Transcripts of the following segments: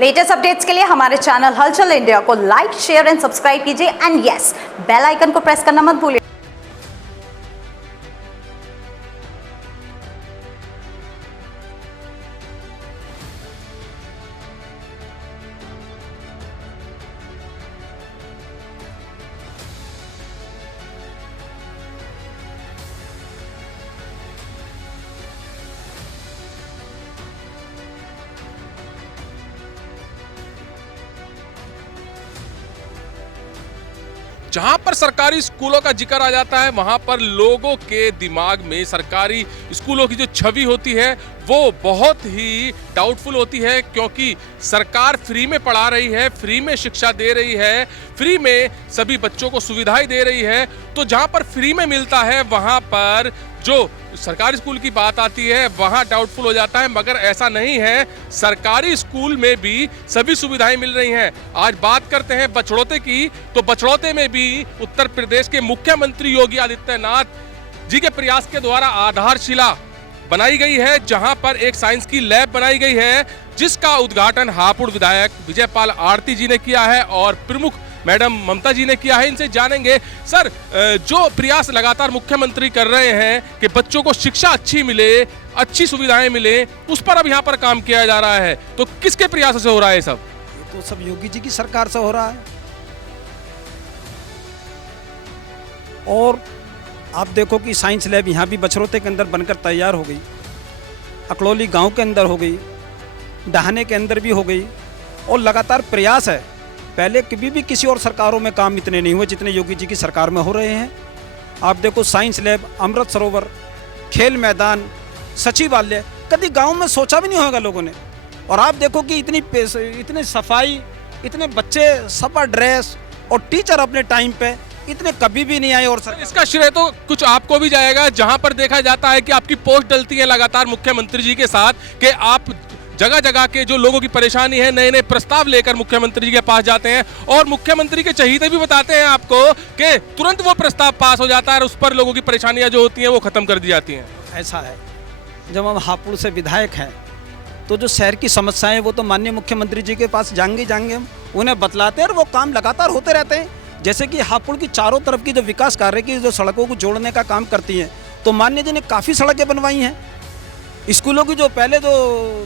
Latest updates के लिए हमारे चैनल हलचल इंडिया को लाइक, शेयर एंड सब्सक्राइब कीजिए एंड यस, बेल आइकन को प्रेस करना मत भूलिए। जहां पर सरकारी स्कूलों का जिक्र आ जाता है वहां पर लोगों के दिमाग में सरकारी स्कूलों की जो छवि होती है वो बहुत ही डाउटफुल होती है, क्योंकि सरकार फ्री में पढ़ा रही है, फ्री में शिक्षा दे रही है, फ्री में सभी बच्चों को सुविधाएं दे रही है। तो जहां पर फ्री में मिलता है वहां पर जो सरकारी स्कूल की बात आती है वहां डाउटफुल हो जाता है, मगर ऐसा नहीं है। सरकारी स्कूल में भी सभी सुविधाएं मिल रही हैं। आज बात करते हैं बछड़ौते की, तो बछड़ौते में भी उत्तर प्रदेश के मुख्यमंत्री योगी आदित्यनाथ जी के प्रयास के द्वारा आधारशिला बनाई गई है, जहां पर एक साइंस की लैब बनाई गई है, जिसका उद्घाटन हापुड़ विधायक विजयपाल आरती जी ने किया है और प्रमुख मैडम ममता जी ने किया है। इनसे जानेंगे सर, जो प्रयास लगातार मुख्यमंत्री कर रहे हैं कि बच्चों को शिक्षा अच्छी मिले, अच्छी सुविधाएं मिले, उस पर अब यहाँ पर काम किया जा रहा है, तो किसके प्रयास से हो रहा है सब? ये तो सब योगी जी की सरकार से हो रहा है। और आप देखो कि साइंस लैब यहाँ भी बछरौते के अंदर बनकर तैयार हो गई, अकलौली गांव के अंदर हो गई, डहाने के अंदर भी हो गई, और लगातार प्रयास है। पहले कभी भी किसी और सरकारों में काम इतने नहीं हुए जितने योगी जी की सरकार में हो रहे हैं। आप देखो साइंस लैब, अमृत सरोवर, खेल मैदान, सचिवालय, कभी गांव में सोचा भी नहीं होगा लोगों ने। और आप देखो कि इतनी सफाई, इतने बच्चे सफा ड्रेस और टीचर अपने टाइम पे इतने कभी भी नहीं आए। और इसका श्रेय तो कुछ आपको भी जाएगा, जहां पर देखा जाता है कि आपकी पोस्ट डलती है लगातार मुख्यमंत्री जी के साथ कि आप जगह जगह के जो लोगों की परेशानी है नए नए प्रस्ताव लेकर मुख्यमंत्री जी के पास जाते हैं, और मुख्यमंत्री के चहीते भी बताते हैं आपको कि तुरंत वो प्रस्ताव पास हो जाता है और उस पर लोगों की परेशानियां जो होती हैं वो खत्म कर दी जाती हैं। ऐसा है, जब हम हापुड़ से विधायक हैं तो जो शहर की समस्याएं वो तो माननीय मुख्यमंत्री जी के पास जाएंगे हम उन्हें बतलाते हैं, और वो काम लगातार होते रहते हैं। जैसे कि हापुड़ की चारों तरफ की जो विकास कार्य की जो सड़कों को जोड़ने का काम करती हैं, तो माननीय जी ने काफ़ी सड़कें बनवाई हैं। स्कूलों की जो पहले जो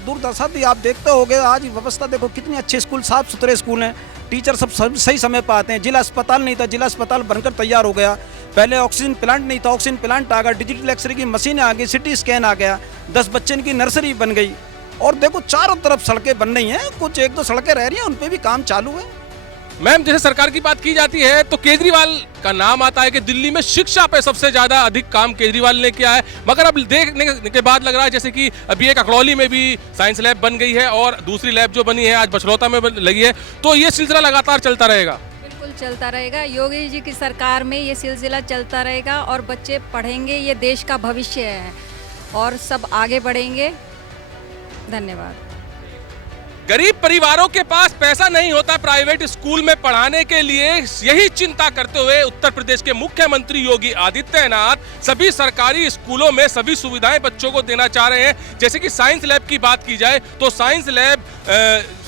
दुर्दशा थी आप देखते होंगे, आज व्यवस्था देखो कितनी अच्छे स्कूल, साफ सुथरे स्कूल हैं, टीचर सब सही समय पर आते हैं। जिला अस्पताल नहीं था, जिला अस्पताल बनकर तैयार हो गया। पहले ऑक्सीजन प्लांट नहीं था, ऑक्सीजन प्लांट आ गया, डिजिटल एक्सरे की मशीनें आ गई, सिटी स्कैन आ गया, 10 बच्चों की नर्सरी बन गई। और देखो चारों तरफ सड़कें बन रही हैं, कुछ एक दो सड़कें रह रही हैं, उन पर भी काम चालू है। मैम, जैसे सरकार की बात की जाती है तो केजरीवाल का नाम आता है कि दिल्ली में शिक्षा पे सबसे ज्यादा अधिक काम केजरीवाल ने किया है, मगर अब देखने के बाद लग रहा है जैसे कि अभी एक अकलौली में भी साइंस लैब बन गई है और दूसरी लैब जो बनी है आज बछरौता में लगी है, तो ये सिलसिला लगातार चलता रहेगा। बिल्कुल चलता रहेगा, योगी जी की सरकार में ये सिलसिला चलता रहेगा और बच्चे पढ़ेंगे, ये देश का भविष्य है और सब आगे बढ़ेंगे। धन्यवाद। गरीब परिवारों के पास पैसा नहीं होता प्राइवेट स्कूल में पढ़ाने के लिए, यही चिंता करते हुए उत्तर प्रदेश के मुख्यमंत्री योगी आदित्यनाथ सभी सरकारी स्कूलों में सभी सुविधाएं बच्चों को देना चाह रहे हैं। जैसे कि साइंस लैब की बात की जाए तो साइंस लैब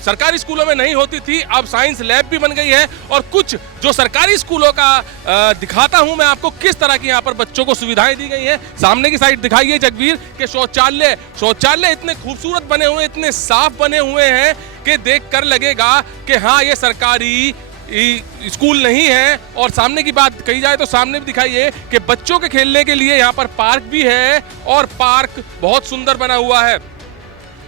सरकारी स्कूलों में नहीं होती थी, अब साइंस लैब भी बन गई है। और कुछ जो सरकारी स्कूलों का दिखाता हूं मैं आपको किस तरह की यहाँ पर बच्चों को सुविधाएं दी गई हैं। सामने की साइड दिखाइए जगवीर के शौचालय इतने खूबसूरत बने हुए, इतने साफ बने हुए हैं कि देखकर लगेगा कि हाँ ये सरकारी स्कूल नहीं है। और सामने की बात कही जाए तो सामने भी दिखाइए कि बच्चों के खेलने के लिए यहाँ पर पार्क भी है और पार्क बहुत सुंदर बना हुआ है।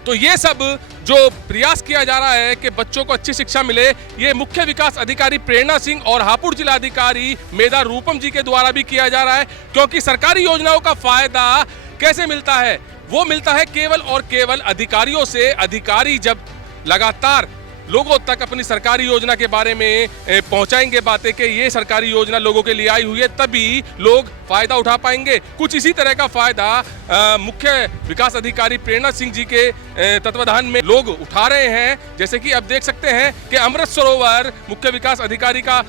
तो ये सब जो प्रयास किया जा रहा है कि बच्चों को अच्छी शिक्षा मिले, ये मुख्य विकास अधिकारी प्रेरणा सिंह और हापुड़ जिला अधिकारी मेधा रूपम जी के द्वारा भी किया जा रहा है। क्योंकि सरकारी योजनाओं का फायदा कैसे मिलता है? वो मिलता है केवल और केवल अधिकारियों से। अधिकारी जब लगातार लोगों तक अपनी सरकारी योजना के बारे में पहुंचाएंगे बातें कि ये सरकारी योजना लोगों के लिए आई हुई है, तभी लोग फायदा उठा पाएंगे। कुछ इसी तरह का फायदा मुख्य विकास अधिकारी प्रेरणा सिंह जी के तत्वाधान में लोग उठा रहे हैं। जैसे कि अब देख सकते हैं कि अमृत सरोवर मुख्य विकास अधिकारी का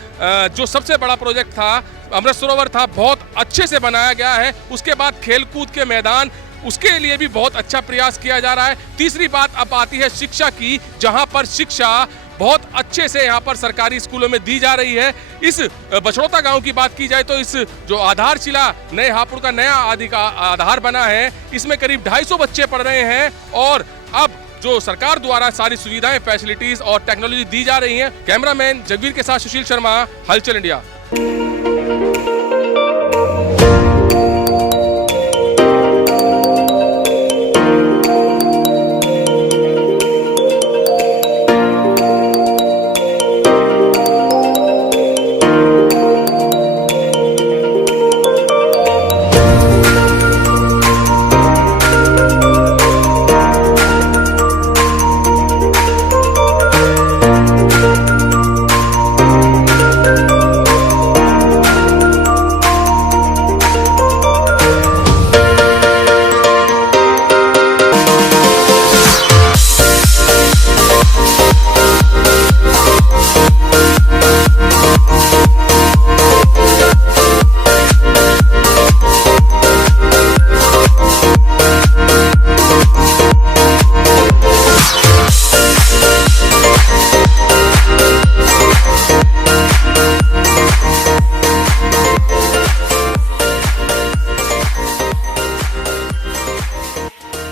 जो सबसे बड़ा प्रोजेक्ट था, अमृत सरोवर था, बहुत अच्छे से बनाया गया है। उसके बाद खेलकूद के मैदान, उसके लिए भी बहुत अच्छा प्रयास किया जा रहा है। तीसरी बात अब आती है शिक्षा की, जहां पर शिक्षा बहुत अच्छे से यहाँ पर सरकारी स्कूलों में दी जा रही है। इस बछड़ौता गांव की बात की जाए तो इस जो आधारशिला नए हापुड़ का नया आधार बना है, इसमें करीब 250 बच्चे पढ़ रहे हैं और अब जो सरकार द्वारा सारी सुविधाएं, फैसिलिटीज और टेक्नोलॉजी दी जा रही हैं। कैमरामैन जगवीर के साथ सुशील शर्मा, हलचल इंडिया।